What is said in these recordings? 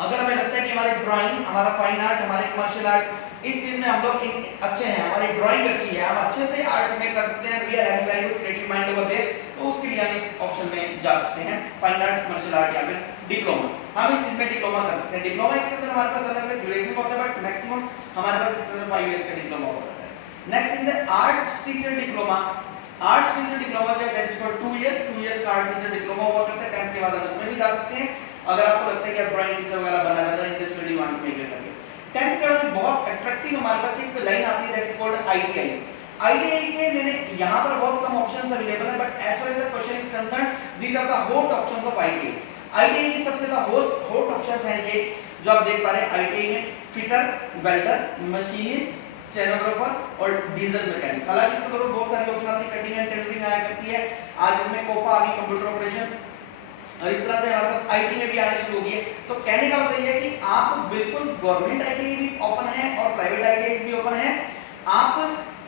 अगर हमें लगता है कि हमारी ड्राइंग, हमारा फाइन आर्ट, हमारे कमर्शियल आर्ट, इस चीज में हम लोग अच्छे हैं, हमारी ड्राइंग अच्छी है, हम अच्छे से आर्ट में कर सकते हैं, we are having very good creative mind over there, तो उसके लिए हम इस ऑप्शन में जा सकते हैं, फाइन आर्ट, कमर्शियल आर्ट या फिर डिप्लोमा। हम इस चीज में डिप्लोमा कर सकते हैं। डिप्लोमा इसके अंदर हमारे पास अलग अलग ड्यूरेशन का होता है, बट मैक्सिमम हमारे पास इसके अंदर 5 इयर्स का डिप्लोमा होता है। Next in the arts teacher diploma, arts teacher diploma जो है दैट इज फॉर 2 इयर्स का आर्ट टीचर डिप्लोमा हुआ करता है। 10th के बाद हम इसमें भी जा सकते हैं अगर आपको लगता है कि आप ड्राइंग टीचर वगैरह बनना चाहते हैं, interest field want to make it career. 10th के बाद बहुत अट्रैक्टिव हमारे पास एक लाइन आती है that is called ITI. ITI के मैंने यहां पर बहुत कम ऑप्शंस अवेलेबल है, but as far as the question is concern these are the hot options of ITI. ITI की सबसे ज्यादा हॉट ऑप्शंस हैं ये जो आप देख पा रहे हैं आईटीआई में, फिटर, वेल्डर, मशीनिस्ट, स्टेनोग्राफर और डीजल मैकेनिक। हालांकि इसके अंदर बहुत सारी ऑप्शन आती है, कटिंग एंड टेलरिंग आया करती है, आज इनमें कोपा आ गई, कंप्यूटर ऑपरेशन, और इस तरह से हमारे पास आईटी में भी आने शुरू हो गई है। तो कहने का मतलब ये है कि आप बिल्कुल गवर्नमेंट आईटी भी ओपन है और प्राइवेट आईटी भी ओपन है। आप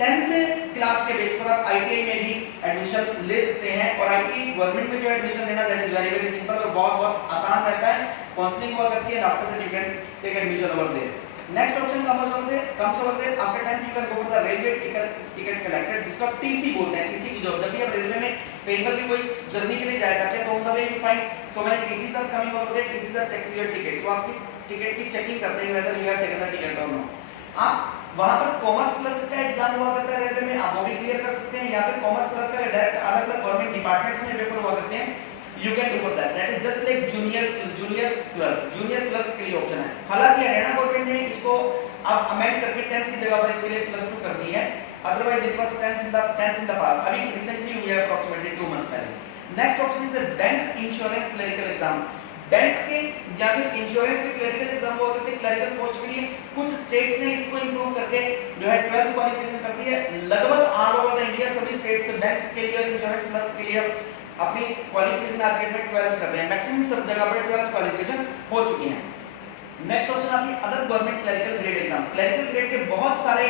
10th क्लास के बेस पर आप आईटीआई में भी एडमिशन ले सकते हैं, और आईटी गवर्नमेंट में जो एडमिशन लेना that is very very simple और बहुत बहुत आसान रहता है। काउंसलिंग हुआ करती है, after that you can take admission over there. Next option comes over there after 10th you can go for the railway ticket collector, जिसको आप टीसी बोलते हैं, टीसी की जॉब। जब भी आप रेलवे में कहीं पर भी कोई जर्नी के लिए जाया करते हैं तो उनका भी फाइन सो मैंने टीसी तक कमिंग ओवर देयर, टीसी तक चेक योर टिकट, सो आपकी टिकट की चेकिंग करते हैं whether you have taken the ticket और नॉट। आप वहां पर कॉमर्स क्लर्क का एग्जाम हुआ करता है रेलवे में, आप वो भी क्लियर कर सकते हैं, या फिर कॉमर्स क्लर्क का डायरेक्ट अलग अलग गवर्नमेंट डिपार्टमेंट्स में पेपर हुआ करते हैं, you can do for that is just like junior clerk के लिए ऑप्शन है। हालांकि हरियाणा गवर्नमेंट ने इसको अब अमेंड करके 10th की जगह पर इसके लिए +2 कर दी है, otherwise it was 10th in the past, अभी रिसेंटली हुई है अप्रोक्सीमेटली 2 मंथ्स पहले। Next option is the bank insurance clerical exam. Bank के या फिर इंश्योरेंस के क्लरिकल एग्जाम हुआ करते हैं क्लरिकल पोस्ट के लिए। कुछ स्टेट्स ने इसको इंप्रूव करके जो है 12th क्वालिफिकेशन कर दी है। लगभग ऑल ओवर द इंडिया सभी स्टेट्स बैंक के लिए और इंश्योरेंस क्लर्क के लिए अपनी क्वालिफिकेशन आज के डेट में 12th कर रहे हैं, मैक्सिमम सब जगह पर 12th क्वालिफिकेशन हो चुकी है। नेक्स्ट ऑप्शन आती है other government clerical grade exam. Clerical grade के बहुत सारे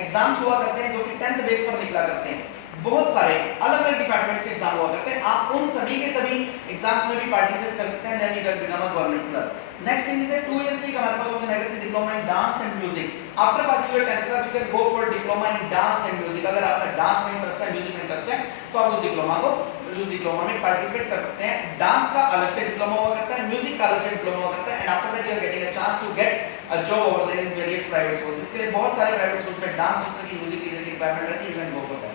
एग्जाम्स हुआ करते हैं जो कि 10th बेस पर निकला करते हैं, बहुत सारे अलग अलग डिपार्टमेंट से एग्जाम हुआ करते हैं। आप उन सभी के सभी एग्जाम्स में भी पार्टिसिपेट कर सकते हैं, then you can become a government clerk. Next thing is 2 years की हमारे पास ऑप्शन है diploma in dance and music. After passing your 10th class you can go for diploma in dance and music. अगर आपका dance में interest है, music में interest है, तो आप उस डिप्लोमा में पार्टिसिपेट कर सकते हैं। डांस का अलग से डिप्लोमा हुआ करता है, म्यूजिक का अलग से डिप्लोमा हुआ करता है, and after that you are getting a chance to get a job over there in various private schools. इसके लिए बहुत सारे प्राइवेट स्कूल्स में डांस टीचर की, म्यूजिक टीचर की रिक्वायरमेंट रहती है, you can go for that.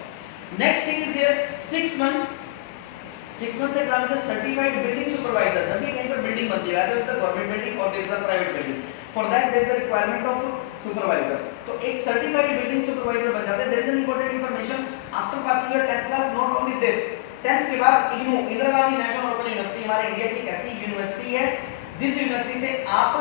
Next thing is there 6 months exam is certified building supervisor. जब भी कहीं पर बिल्डिंग बनती है, whether it's गवर्नमेंट बिल्डिंग और this is private building, for that there is the requirement of supervisor. तो एक certified building supervisor बन जाते हैं। There is an important information after passing your 10th class, not only this, 10th के बाद IGNOU, Indira Gandhi national open university हमारे India की एक ऐसी यूनिवर्सिटी है जिस यूनिवर्सिटी से आप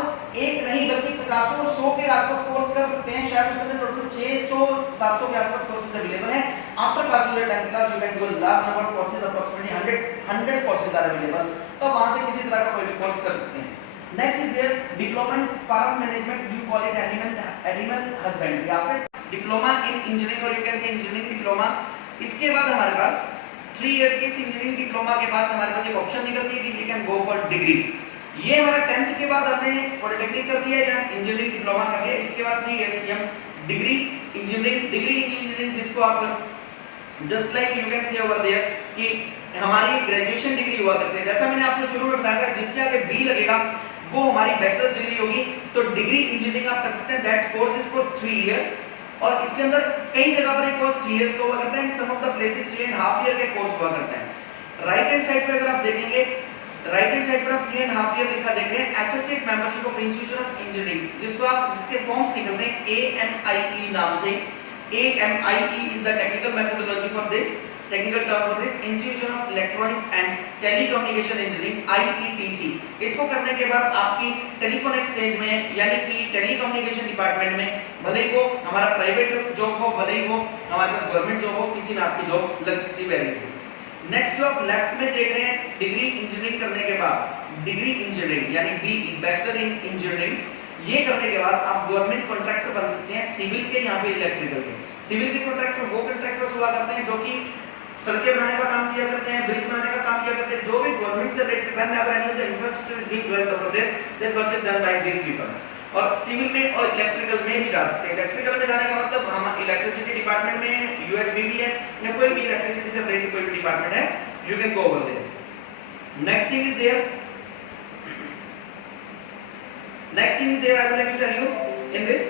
एक नहीं बल्कि 50 और 100 के आसपास कोर्स कर सकते हैं। शायद उसके अंदर टोटल 600-700 के आसपास कोर्सेज अवेलेबल हैं। After passing your 10th class you can go large number of courses, approximately 100 courses are available, तो वहां से किसी तरह का कोई भी कोर्स कर सकते हैं। Next is there diploma in farm management, you call it animal husbandry, या फिर डिप्लोमा इन इंजीनियरिंग और you can say engineering diploma. इसके बाद हमारे पास 3 इयर्स के इंजीनियरिंग डिप्लोमा के बाद हमारे पास एक ऑप्शन निकलती है कि we can go for degree. ये हमारा 10th के बाद हमने पॉलिटेक्निक कर दिया या इंजीनियरिंग डिप्लोमा कर लिया, इसके बाद 3 इयर्स की हम डिग्री इंजीनियरिंग, जिसको आप just like you can say over there कि हमारी ग्रेजुएशन डिग्री हुआ करते हैं। जैसा मैंने आपको शुरू में बताया था, जिसके आगे बी लगेगा वो हमारी बैचलर्स डिग्री होगी। तो डिग्री इंजीनियरिंग आप कर सकते हैं, that course is for 3 years, और इसके अंदर कई जगह पर एक कोर्स 3 इयर्स का हुआ करता है, सम ऑफ द प्लेसेस 3.5 ईयर के कोर्स हुआ करता है। राइट हैंड साइड पे अगर आप देखेंगे, राइट हैंड साइड पर आप 3.5 ईयर लिखा देख रहे हैं, associate membership of institute of engineering, जिसको आप जिसके फॉर्म्स निकलते हैं AMIE नाम से। AMIE is the technical methodology for this, technical term for this institution of electronics and telecommunication engineering, IETC। इसको करने के बाद आपकी टेलीफोन एक्सचेंज में यानी कि टेलीकम्युनिकेशन डिपार्टमेंट में, भले ही वो हमारा प्राइवेट जॉब हो, भले ही वो हमारे पास गवर्नमेंट जॉब हो, किसी में आपकी जॉब लग सकती है वेरी। नेक्स्ट जो आप लेफ्ट में देख रहे हैं, डिग्री इंजीनियरिंग करने के बाद डिग्री इंजीनियरिंग यानी BE बैचलर इन इंजीनियरिंग, ये करने के बाद आप गवर्नमेंट कॉन्ट्रैक्टर बन सकते हैं, सिविल के या फिर इलेक्ट्रिकल के। सिविल के कॉन्ट्रैक्टर वो कॉन्ट्रैक्टर्स हुआ करते हैं जो कि सड़कें बनाने का काम किया करते हैं, ब्रिज बनाने का काम किया करते हैं, जो भी गवर्नमेंट से related whenever any of the infrastructure is being developed over there, that work is done by these people. और सिविल में और इलेक्ट्रिकल में भी जा सकते हैं। इलेक्ट्रिकल में जाने का मतलब हम इलेक्ट्रिसिटी डिपार्टमेंट में यूएसबी भी है या कोई भी इलेक्ट्रिसिटी से रिलेटेड कोई भी डिपार्टमेंट है, you can go over there. Next thing is there, next thing is there I would like to tell you in this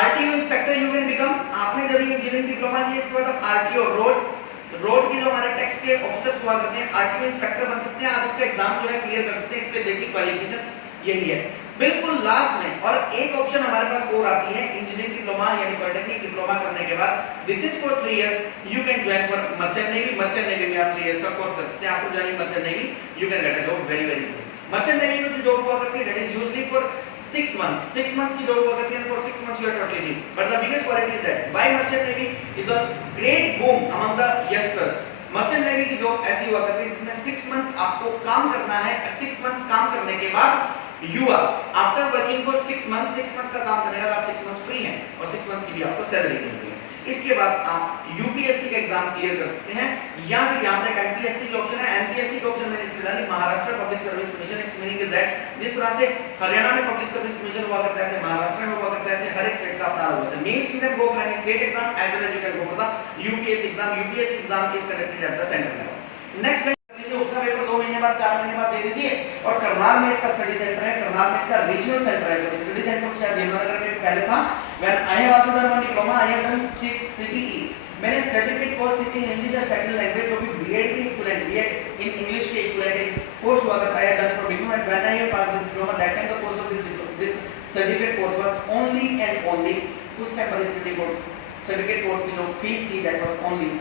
RTO inspector you can become. आपने जब ये इंजीनियरिंग डिप्लोमा किया इसके बाद आप आरटीओ रोड के जो हमारे टैक्स के ऑफिसर्स हुआ करते हैं, आरटीओ इंस्पेक्टर बन सकते हैं। आप इसका एग्जाम जो है क्लियर कर सकते हैं, इसके बेसिक क्वालिफिकेशन यही है। बिल्कुल लास्ट में और एक ऑप्शन हमारे पास और आती है इंजीनियरिंग डिप्लोमा यानी पॉलिटेक्निक डिप्लोमा करने के बाद, this is for 3 years, you can join for merchant navy. Merchant navy में आप 3 इयर्स का कोर्स कर सकते हैं। आपको join merchant navy, you can get a job very very easily. Merchant navy में जो जॉब हुआ करती है that is usually for 6 months, 6 months की जॉब हुआ करती है, for 6 months you are totally free, but the biggest quality is that why merchant navy is a great boom among the youngsters। Merchant navy की job ऐसी हुआ करती है जिसमें 6 months आपको काम करना है। 6 months काम करने के बाद you are after working for 6 months का काम करने के बाद आप 6 months फ्री हैं और 6 months की भी आपको सैलरी मिलती है। इसके बाद आप यूपीएससी का एग्जाम क्लियर कर सकते हैं या फिर यहाँ पर एमपीएससी का ऑप्शन है। एमपीएससी का ऑप्शन मैंने इसलिए डाला, Maharashtra public service commission, it's meaning is that जिस तरह से हरियाणा में पब्लिक सर्विस कमीशन हुआ करता है ऐसे महाराष्ट्र में हुआ करता है, ऐसे हर एक स्टेट का अपना अलग होता है। Means you can go for any state exam as well as you can go for the UPSC exam. UPSC exam is conducted at the centre level. Next लीजिए, उसका पेपर 2 महीने बाद 4 महीने बाद दे दीजिए। और करनाल में इसका स्टडी सेंटर है, करनाल में इसका रीजनल सेंटर है। जो स्टडी सेंटर शायद यमुनानगर में पहले था। When I have also done one diploma, I have done CTE, मैंने certificate course teaching English as second language, जो भी बीएड के इक्विवेलेंट, बीएड इन इंग्लिश के इक्विवेलेंट कोर्स हुआ करता है, done for beginner. And when I have pass this diploma, that time the course of this certificate course was only and only, उस टाइम पर सर्टिफिकेट कोर्स की जो फीस थी that was only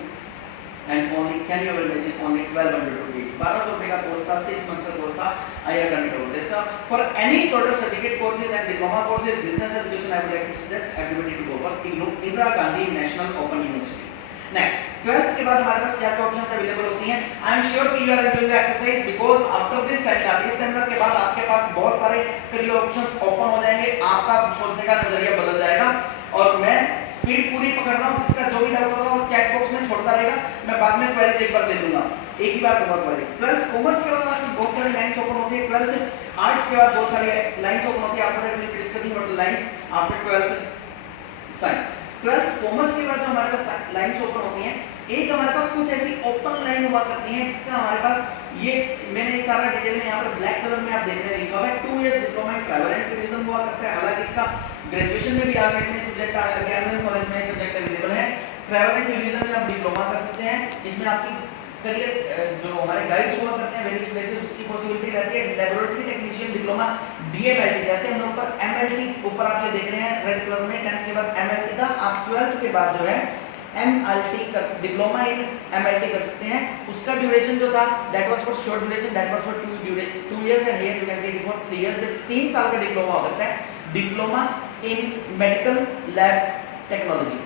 and only, can you imagine, only 1200 rupees. 1200 रुपए का course था, 6 months का कोर्स था। I have done it over this for any sort of certificate courses and diploma courses, distance education, I would like to suggest everybody to go for Indira Gandhi national open university. Next 12th के बाद हमारे पास क्या क्या options available होती हैं। I am sure कि you are enjoying the exercise because after this seminar, इस seminar के बाद आपके पास बहुत सारे करियर ऑप्शंस ओपन हो जाएंगे, आपका सोचने का नजरिया बदल जाएगा। और मैं स्पीड पूरी पकड़ रहा हूं, जिसका जो भी डाउट होगा वो चैट बॉक्स में छोड़ता रहेगा, मैं बाद में क्वेरीज एक बार ले लूंगा, एक ही बार कवर क्वेरीज। 12th कॉमर्स के बाद हमारे बहुत सारी लाइंस ओपन होती है। 12th आर्ट्स के बाद बहुत सारी लाइंस ओपन होती है। After that we will discussing about the lines after 12th science. 12th commerce के बाद जो हमारे पास लाइंस ओपन होती हैं, एक हमारे पास कुछ ऐसी ओपन लाइन हुआ करती हैं जिसका हमारे पास ये मैंने सारा डिटेल में यहाँ पर ब्लैक कलर में आप देख रहे हैं लिखा हुआ है 2 years diploma in travel and tourism हुआ करता है। हालांकि इसका ग्रेजुएशन में भी आर्ट में सब्जेक्ट आने लगे हैं, एमएन कॉलेज में सब्जेक्ट अवेलेबल है। ट्रैवल एंड टूरिज्म में आप डिप्लोमा कर सकते हैं, इसमें आपकी करियर जो हमारे गाइड्स हुआ करते हैं वेरियस प्लेसेस, उसकी पॉसिबिलिटी रहती है। लेबोरेटरी टेक्नीशियन डिप्लोमा डीएमएलटी, जैसे हम लोग पर एमएलटी ऊपर आप ये देख रहे हैं रेड कलर में, 10th के बाद एमएलटी था, आप 12th के बाद जो है एमएलटी कर डिप्लोमा इन एमएलटी कर सकते हैं। उसका ड्यूरेशन जो था that was for short duration, that was for 2 years and here you can see for 3 years। 3 साल का डिप्लोमा हो सकता है, डिप्लोमा इन medical lab technology.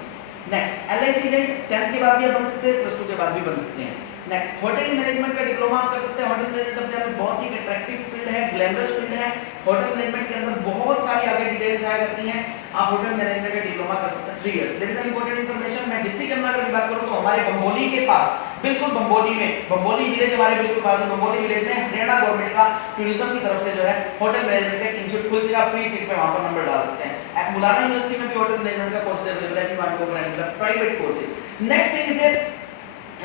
Next LIC agent 10th के बाद भी बन सकते हैं, +2 के बाद भी बन सकते हैं। नेक्स्ट होटल मैनेजमेंट का डिप्लोमा आप कर सकते हैं। होटल मैनेजमेंट में बहुत ही अट्रैक्टिव फील्ड है, ग्लैमरस फील्ड है। होटल मैनेजमेंट के अंदर बहुत सारी आगे डिटेल्स आया करती हैं। आप होटल मैनेजमेंट का डिप्लोमा कर सकते हैं 3 years। There is an important information, मैं डिस्ट्रिक्ट यमुनानगर की बात करूं तो हमारे बंबोली के पास, बिल्कुल बंबोली में, बंबोली विलेज हमारे बिल्कुल पास है। बंबोली विलेज में हरियाणा गवर्नमेंट का टूरिज्म की तरफ से जो है होटल मैनेजमेंट का इंस्टीट्यूट खुल चुका, फ्री सीट पे वहां पर नंबर डाल सकते हैं। मुलाना यूनिवर्सिटी में भी होटल मैनेजमेंट का कोर्स अवेलेबल है, want to for the private courses. Next thing is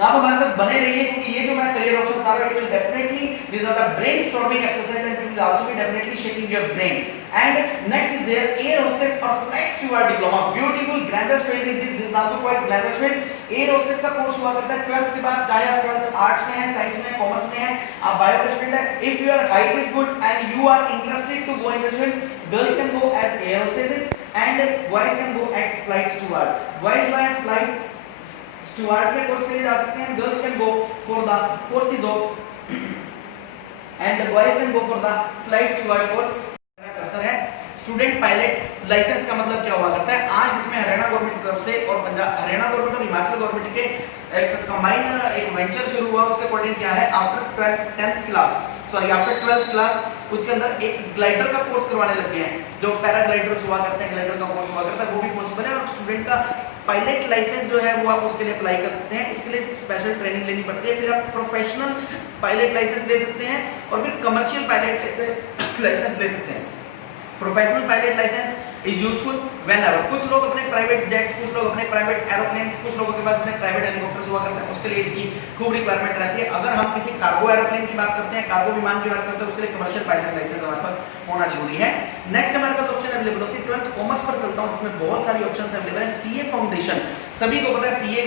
आप हमारे साथ बने रहिए, क्योंकि ये जो मैं करियर ऑप्शन बता रहा हूं, it will definitely this are the brainstorming exercise and it will also be definitely shaking your brain. And next is there air hostess और flight steward diploma, beautiful glamorous field is this is also quite glamorous field. Air hostess का course हुआ करता है 12th के बाद, चाहे आप 12th arts में है, साइंस में, कॉमर्स में है, आप बायो का स्टूडेंट है। If your height is good and you are interested to go in this field, girls can go as air hostesses and boys can go as flight steward. Boys wise flight steward के course के लिए जा सकते हैं, girls can go for the courses of and boys can go for the flight steward course. कर्सर है student pilot licence का मतलब क्या हुआ करता है, आज में हरियाणा गवर्नमेंट की तरफ से और पंजाब हरियाणा गवर्नमेंट और हिमाचल गवर्नमेंट के एक कंबाइन एक वेंचर शुरू हुआ। उसके अकॉर्डिंग क्या है, after 10th class sorry after 12th class उसके अंदर एक ग्लाइडर का कोर्स करवाने लग गए हैं, जो पैराग्लाइडर्स हुआ करते हैं, ग्लाइडर का कोर्स हुआ करता है, वो भी पॉसिबल है। और स्टूडेंट का पायलट लाइसेंस जो है वो आप उसके लिए अप्लाई कर सकते हैं, इसके लिए स्पेशल ट्रेनिंग लेनी पड़ती है। फिर आप प्रोफेशनल पायलट लाइसेंस ले सकते हैं और फिर कमर्शियल पायलट लाइसेंस ले सकते हैं। Professional pilot licence is useful whenever, कुछ लोग अपने प्राइवेट जेट्स, कुछ लोग अपने प्राइवेट एरोप्लेन्स, कुछ लोगों के पास अपने प्राइवेट हेलीकॉप्टर्स हुआ करते हैं, उसके लिए इसकी खूब रिक्वायरमेंट रहती है। अगर हम किसी कार्गो एरोप्लेन की बात करते हैं, कार्गो विमान की बात करते हैं, उसके लिए कमर्शियल पायलट लाइसेंस हमारे पास होना जरूरी है। नेक्स्ट हमारे पास ऑप्शन अवेलेबल होती है 12th कॉमर्स पर चलता हूं, जिसमें बहुत सारी ऑप्शंस अवेलेबल है। सीए फाउंडेशन, सभी को पता है सीए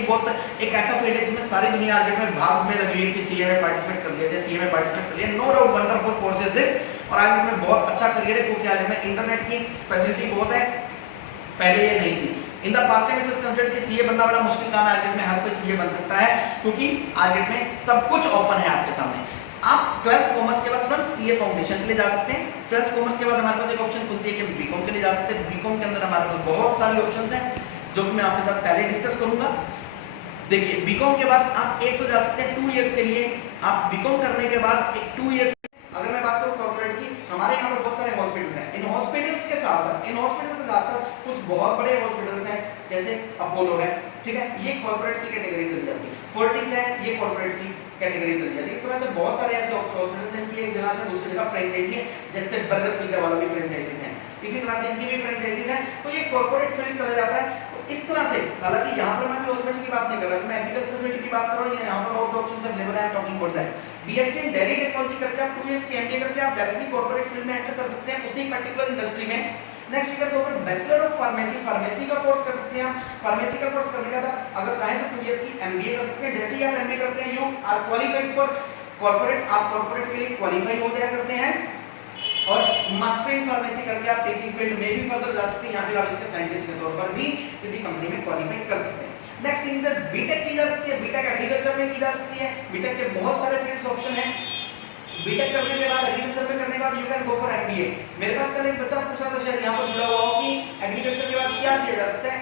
एक ऐसा फील्ड है जिसमें सारी दुनिया आज में भाग में लगी हुई है कि सीए में पार्टिसिपेट कर लिया जाए, सीए में पार्टिसिपेट कर लिया। No doubt wonderful course is this, और आज में बहुत अच्छा करियर है, क्योंकि आज में इंटरनेट की फैसिलिटी बहुत है, पहले ये नहीं थी। In the past time it was considered कि सीए बनना बड़ा मुश्किल काम है, आज में हर कोई सीए बन सकता है, क्योंकि आज में सब कुछ ओपन है आपके सामने। आप 12th कॉमर्स के बाद तुरंत सीए फाउंडेशन के लिए जा सकते हैं। 12th कॉमर्स के बाद हमारे पास एक ऑप्शन खुलती है कि बीकॉम के लिए जा सकते हैं। बीकॉम के अंदर हमारे पास बहुत सारी ऑप्शंस हैं, जो कि मैं आपके साथ पहले डिस्कस करूंगा। देखिए, बीकॉम के बाद आप एक तो जा सकते हैं 2 इयर्स के लिए। आप बीकॉम करने के बाद एक 2 इयर्स, अगर मैं बात करूं कॉर्पोरेट की, हमारे यहाँ पर बहुत सारे हॉस्पिटल्स हैं। इन हॉस्पिटल्स के साथ साथ कुछ बहुत बड़े हॉस्पिटल्स हैं, जैसे अपोलो है, ठीक है, ये कॉर्पोरेट की कैटेगरी चली जाती है। फोर्टिस है, ये कॉर्पोरेट की कैटेगरी चली जाती है। इस तरह से बहुत सारे ऐसे हॉस्पिटल्स हैं कि एक जगह से दूसरी जगह फ्रेंचाइजी है, जैसे बर्गर पिज्जा वाला भी फ्रेंचाइजीज है, इसी तरह से इनकी भी फ्रेंचाइजीज हैं, तो ये कॉर्पोरेट फील्ड चला जाता है। तो इस तरह से, हालांकि यहाँ पर मैं हॉस्पिटल की बात नहीं कर रहा, मैं एग्रीकल्चर फील्ड की बात कर रहा हूँ, यहाँ पर और जो ऑप्शंस अवेलेबल है, talking about that. BSc in dairy technology करके आप 2 इयर्स की एमबीए करके आप डायरेक्टली कॉर्पोरेट फील्ड में एंटर कर सकते हैं, उसी पर्टिकुलर इंडस्ट्री में। Next we can go for bachelor of pharmacy, pharmacy का कोर्स कर सकते हैं। फार्मेसी का कोर्स करने का था, अगर चाहें तो 2 इयर्स की एमबीए कर सकते हैं। जैसे ही आप एमबीए करते हैं, you are qualified for corporate, आप कॉर्पोरेट के लिए क्वालिफाई हो जाया करते हैं, और मास्टर इन फार्मेसी करके आप टीचिंग फील्ड में भी फर्दर जा सकते हैं, या फिर आप इसके साइंटिस्ट के तौर पर भी किसी कंपनी में क्वालिफाई कर सकते हैं। नेक्स्ट थिंग इज बीटेक की जा सकती है, बीटेक एग्रीकल्चर में की जा सकती है। बीटेक के बहुत सारे फील्ड्स ऑप्शन हैं। बीटेक करने के बाद, एग्रीकल्चर में करने के बाद you can go for MBA. मेरे पास कल एक बच्चा पूछ रहा था, शायद यहाँ पर जुड़ा हुआ हो, कि एग्रीकल्चर के बाद क्या किया जा सकता है।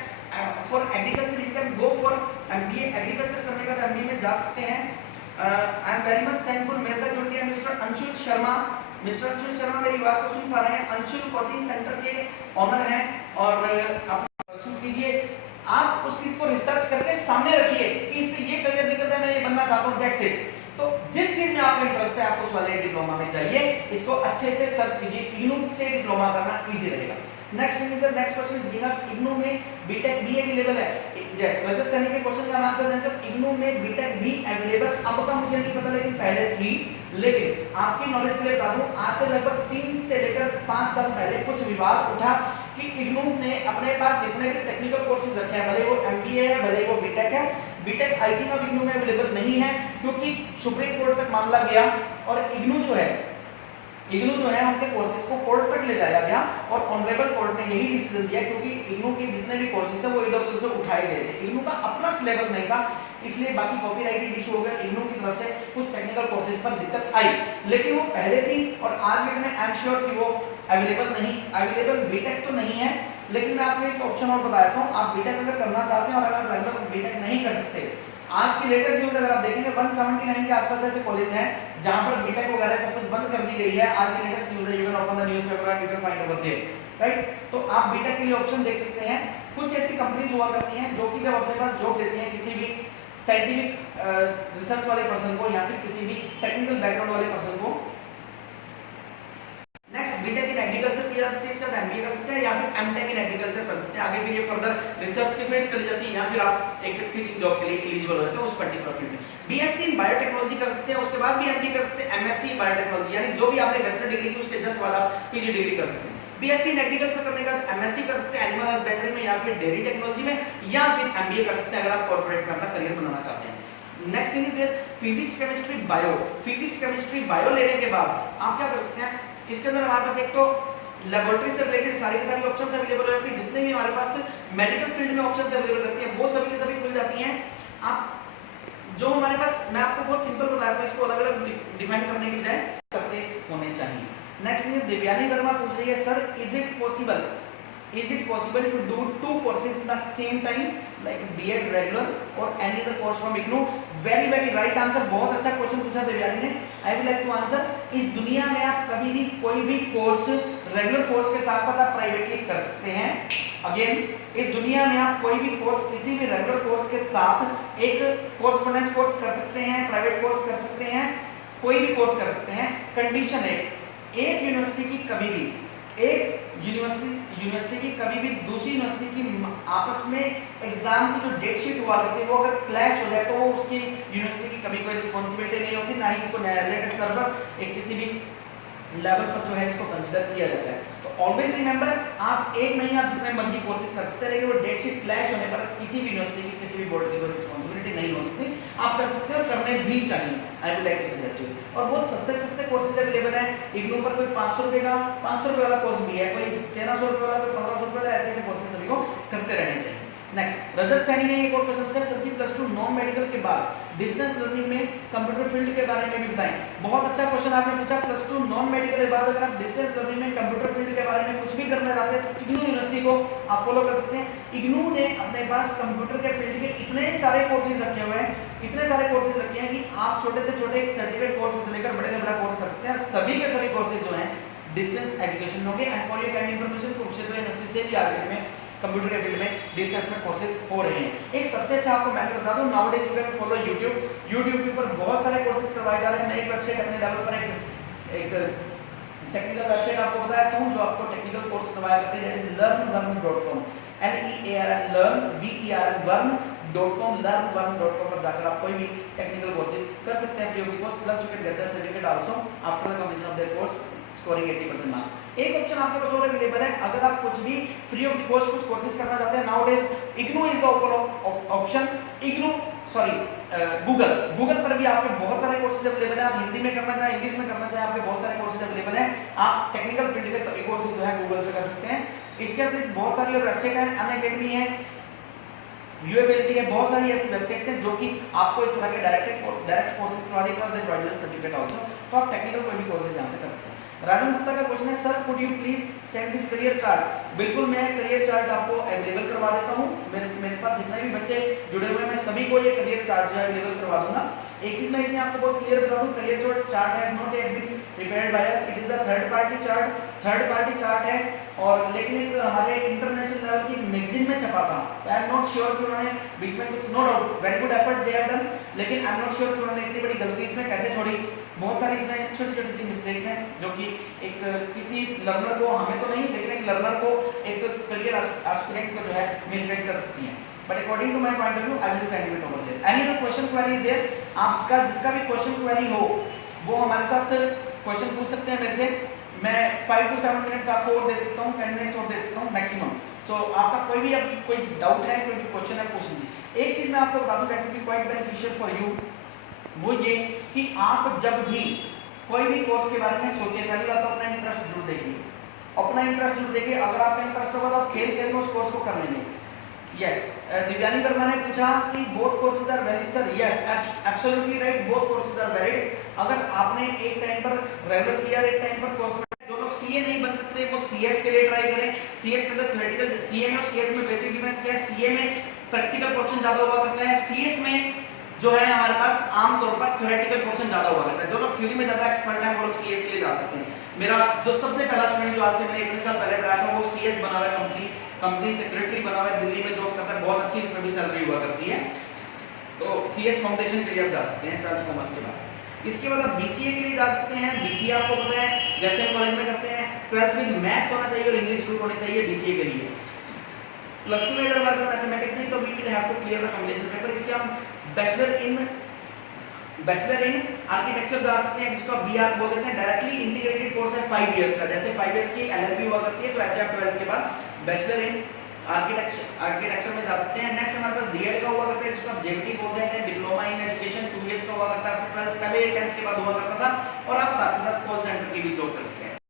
For agriculture you can go for MBA, agriculture करने के बाद एमबीए में जा सकते हैं। I am very much thankful, मेरे साथ जुड़ गए मिस्टर अंशुल शर्मा। मिस्टर अंशुल शर्मा मेरी आवाज को सुन पा रहे हैं, अंशुल कोचिंग सेंटर के ऑनर हैं, और आप सुन कीजिए, आप उस चीज को रिसर्च करके सामने रखिए कि इससे ये करियर निकलता है, मैं ये बनना चाहता हूं, दैट्स इट। तो जिस चीज में आपका इंटरेस्ट है, आपको उस वाले डिप्लोमा में चाहिए, इसको अच्छे से सर्च कीजिए, इग्नू से डिप्लोमा करना इजी रहेगा। Next is the next question, because IGNOU में बीटेक भी अवेलेबल है। यस, रजत सैनी के क्वेश्चन का आंसर है, इग्नू में बीटेक भी अवेलेबल, अब का मुझे नहीं पता, लेकिन पहले थी। लेकिन आपकी नॉलेज के लिए बता दूं, आज से लगभग 3 से लेकर 5 साल पहले कुछ विवाद उठा कि इग्नू ने अपने पास जितने भी टेक्निकल कोर्सेज रखे हैं, भले वो एमबीए है, भले वो बीटेक है, बीटेक आई थिंक अब इग्नू में अवेलेबल नहीं है, क्योंकि सुप्रीम कोर्ट तक मामला गया, और इग्नू जो है उनके कोर्सेज को कोर्ट तक ले जाया गया, और ऑनरेबल कोर्ट ने यही डिसीजन दिया, क्योंकि इग्नू के जितने भी कोर्सेज थे वो इधर उधर से उठाए गए थे, इग्नू का अपना सिलेबस नहीं था, इसलिए बाकी कॉपीराइट इशू हो गया, इग्नू की तरफ से कुछ टेक्निकल कोर्सेज पर दिक्कत आई, लेकिन वो पहले थी, और आज डेट में आई एम श्योर कि वो अवेलेबल बीटेक तो नहीं है। लेकिन मैं आपको एक ऑप्शन और बताता हूं, आप बीटेक अगर करना चाहते हैं और अगर रेगुलर बीटेक नहीं कर सकते, आज की लेटेस्ट न्यूज़ अगर आप देखेंगे 179 के आसपास ऐसे कॉलेज हैं जहां पर बीटेक वगैरह सब कुछ बंद कर दी गई है। आज की लेटेस्ट न्यूज़ है, you can open the newspaper and you can find over there, right. तो आप बीटेक के लिए ऑप्शन देख सकते हैं। कुछ ऐसी कंपनीज हुआ करती हैं जो कि जब अपने पास जॉब देती हैं किसी भी साइंटिफिक रिसर्च वाले पर्सन को, या फिर किसी भी टेक्निकल बैकग्राउंड वाले पर्सन को। नेक्स्ट, बीटेक इन एग्रीकल्चर किया जा सकता है, इसका एमबीए कर सकते हैं, या फिर एमटेक इन एग्रीकल्चर कर सकते हैं। आगे फिर ये फर्दर रिसर्च की फील्ड चली जाती है, या फिर आप एक टीचिंग जॉब के लिए एलिजिबल हो जाते हैं उस पर्टिकुलर फील्ड में। बीएससी इन बायोटेक्नोलॉजी कर सकते हैं, उसके बाद भी एमबीए कर सकते हैं, एमएससी बायोटेक्नोलॉजी, यानी जो भी आपने बैचलर डिग्री की उसके जस्ट बाद आप पीजी डिग्री कर सकते हैं। बीएससी इन एग्रीकल्चर करने का एमएससी कर सकते हैं एनिमल हस्बेंड्री में, या फिर डेयरी टेक्नोलॉजी में, या फिर एमबीए कर सकते हैं अगर आप कॉर्पोरेट में अपना करियर बनाना चाहते हैं। Next thing is physics chemistry bio. Physics chemistry bio लेने के बाद आप क्या कर सकते हैं, इसके अंदर हमारे पास एक तो लेबोरेटरी से रिलेटेड सारी की सारी ऑप्शंस अवेलेबल रहती है, जितने भी हमारे पास मेडिकल फील्ड में ऑप्शंस अवेलेबल रहती हैं वो सभी की सभी खुल जाती हैं। आप जो हमारे पास, मैं आपको बहुत सिंपल बताया था, इसको अलग अलग डिफाइन करने के बजाय करते होने चाहिए। नेक्स्ट इज दिव्यानी वर्मा पूछ रही है, sir is it possible Is it possible to do two courses in the same time like B.Ed regular or any other course from IGNOU? very right answer. बहुत अच्छा क्वेश्चन पूछा देवयानी ने. I will like to answer. इस दुनिया में आप कभी भी कोई भी कोर्स रेगुलर कोर्स के साथ साथ आप प्राइवेटली कर सकते हैं. अगेन इस दुनिया में आप कोई भी कोर्स किसी भी रेगुलर कोर्स के साथ एक कोर्सपोंडेंस कोर्स कर सकते हैं, प्राइवेट कोर्स कर सकते हैं, कोई भी कोर्स कर सकते हैं. कंडीशन है एक यूनिवर्सिटी की कभी भी यूनिवर्सिटी की कभी भी दूसरी यूनिवर्सिटी की आपस में एग्जाम की जो डेट शीट हुआ करती है वो अगर क्लैश हो जाए तो वो उसकी यूनिवर्सिटी की कभी कोई रिस्पॉन्सिबिलिटी नहीं होती, ना ही इसको न्यायालय के स्तर पर एक किसी भी लेवल पर जो है इसको कंसीडर किया जाता है. तो ऑलवेज रिमेंबर आप एक महीने आप जितने मर्जी कोर्सेज कर सकते हैं, लेकिन वो डेट शीट क्लैश होने पर किसी भी यूनिवर्सिटी की किसी भी बोर्ड की कोई रिस्पॉन्सिबिलिटी नहीं हो सकती. आप कर सकते हो, करने भी चाहिए. I would like to suggest you. और बहुत सस्ते कोर्सेज अवेलेबल है. इग्नू पर कोई 500 रुपए का 500 रुपए वाला कोर्स भी है, कोई 1300 रुपए वाला, कोई 1500 रुपए वाला, ऐसे कोर्सेज सभी को करते रहने चाहिए. नेक्स्ट रजत सैनी ने एक और क्वेश्चन पूछा, सर जी +2 नॉन मेडिकल के बाद डिस्टेंस लर्निंग में कंप्यूटर फील्ड के बारे में भी बताएं. बहुत अच्छा क्वेश्चन आपने पूछा. +2 नॉन मेडिकल के बाद अगर आप डिस्टेंस लर्निंग में कंप्यूटर फील्ड के बारे में कुछ भी करना चाहते हैं तो इग्नू यूनिवर्सिटी को आप फॉलो कर सकते हैं. इग्नू ने अपने पास कंप्यूटर के फील्ड के इतने सारे कोर्सेज रखे हुए हैं, इतने सारे कोर्सेज रखे हैं कि आप छोटे से छोटे सर्टिफिकेट कोर्स से लेकर बड़े से बड़ा कोर्स कर सकते हैं. सभी के सभी कोर्सेज जो हैं डिस्टेंस एजुकेशन होंगे. And for your kind information Kurukshetra university से भी आगे में कंप्यूटर के फील्ड में डिस्टेंस में कोर्सेज हो रहे हैं. एक सबसे अच्छा आपको मैं बता दूं, nowadays you can follow YouTube के ऊपर बहुत सारे कोर्सेज करवाए जा रहे हैं. मैं एक वेबसाइट अपने लेवल पर एक टेक्निकल वेबसाइट आपको बताया हूं जो आपको टेक्निकल कोर्स करवाया करते हैं, that is learnworm.com. learn learnworm.com पर जाकर आप कोई भी टेक्निकल कोर्सेज कर सकते हैं free of cost. Plus you can get the certificate also after the completion of their course scoring 80% marks. एक ऑप्शन आपके पास और अवेलेबल है. अगर आप कुछ भी फ्री ऑफ कॉस्ट कुछ कोर्सेज करना चाहते हैं, nowadays IGNOU is the option. Google पर भी आपके बहुत सारे कोर्सेज अवेलेबल है. आप हिंदी में करना चाहे, इंग्लिश में करना चाहे, आपके बहुत सारे कोर्सेज अवेलेबल है. आप टेक्निकल फील्ड के सभी कोर्सेज जो है गूगल से कर सकते हैं. इसके अतिरिक्त बहुत सारी और वेबसाइट है, अनअकैडमी है, यूएबिलिटी है, बहुत सारी ऐसी वेबसाइट्स हैं जो कि आपको इस तरह के डायरेक्ट कोर्सेज करवा देंगे plus they provide certificate also. तो आप टेक्निकल कोई भी कोर्सेज यहां से कर सकते हैं. राजन गुप्ता का क्वेश्चन है, sir could you please send this career chart. बिल्कुल मैं करियर चार्ट आपको अवेलेबल करवा देता हूं. मेरे पास जितने भी बच्चे जुड़े हुए हैं मैं सभी को ये करियर चार्ट जो है अवेलेबल करवा दूंगा. एक चीज मैं इसमें आपको बहुत क्लियर बता दूं, career chart has not yet been prepared by us. It is the third party chart है. और लेकिन एक हमारे इंटरनेशनल लेवल की मैगजीन में छपा था. आई एम नॉट श्योर कि उन्होंने बीच में कुछ, no doubt very good effort they have done, लेकिन आई एम नॉट श्योर कि उन्होंने इतनी बड़ी गलती इसमें कैसे छोड़ी. बहुत सारी इसमें छोटी सी मिस्टेक्स हैं जो कि एक किसी लर्नर को, हमें तो नहीं लेकिन एक लर्नर को, एक करियर एस्पिरेंट को जो है मिसगाइड कर सकती हैं. But according to my point of view I will send it over there. Any other question query is there. आपका जिसका भी क्वेश्चन क्वेरी हो वो हमारे साथ क्वेश्चन पूछ सकते हैं मेरे से. मैं 5 to 7 मिनट्स आपको और दे सकता हूं, 10 मिनट्स और दे सकता हूं मैक्सिमम. सो आपका कोई भी अब कोई डाउट है, कोई भी क्वेश्चन है, पूछ लीजिए. एक चीज मैं आपको बता दूं that will be quite beneficial for you, वो ये कि आप जब भी कोई भी कोर्स के बारे में सोचें, पहली बात तो अपना इंटरेस्ट जरूर देखिए. अपना इंटरेस्ट जरूर देखिए. अगर आपका इंटरेस्ट होगा तो आप खेल खेल में उस कोर्स को कर लेंगे. यस, दिव्यानी वर्मा ने पूछा कि both courses are valid. Sir yes, absolutely right, both courses are valid. अगर आपने एक टाइम पर रेगुलर किया, एक टाइम पर कोर्स, जो लोग सीए नहीं बन सकते वो सीएस के लिए ट्राई करें. सीएस के अंदर थ्योरेटिकल, सीए में और सीएस में बेसिक डिफरेंस क्या है, सीए में प्रैक्टिकल पोर्शन ज्यादा हुआ करता है, सीएस में जो है हमारे पास आमतौर पर थ्योरेटिकल पोर्शन ज्यादा हुआ करता है. जो लोग थ्योरी में ज्यादा एक्सपर्ट हैं वो लोग सीएस के लिए जा सकते हैं. मेरा जो सबसे पहला स्टूडेंट जो आज से मैंने 1 साल पहले पढ़ाया था वो सीएस बना हुआ है, कंपनी सेक्रेटरी बना हुआ है, दिल्ली में जॉब करता है, बहुत अच्छी इसमें भी सैलरी हुआ करती है. तो सीएस फाउंडेशन के लिए आप जा सकते हैं 12th कॉमर्स के बाद. इसके बाद आप बीसीए के लिए जा सकते हैं. बीसीए आपको पता है जैसे हम कॉलेज में करते हैं 12th में मैथ्स होना चाहिए और इंग्लिश ग्रुप होने चाहिए बीसीए के लिए. प्लस 2 में अगर हमारे पास मैथमेटिक्स नहीं तो we will have to clear the combination paper. इसके हम बैचलर इन आर्किटेक्चर जा सकते हैं जिसको बीआर बोल देते हैं. डायरेक्टली इंटीग्रेटेड कोर्स है 5 इयर्स का. जैसे 5 इयर्स की एलएलबी हुआ करती है तो ऐसे आप 12th के बाद बैचलर इन आर्किटेक्चर में जा सकते हैं. नेक्स्ट हमारे पास बीएड का हुआ करता है जिसको आप जेबीटी बोलते हैं, डिप्लोमा इन एजुकेशन 2 इयर्स का हुआ करता है. पहले 10th के बाद हुआ करता था और आप साथ ही साथ कॉल सेंटर की भी जॉब कर सकते हैं.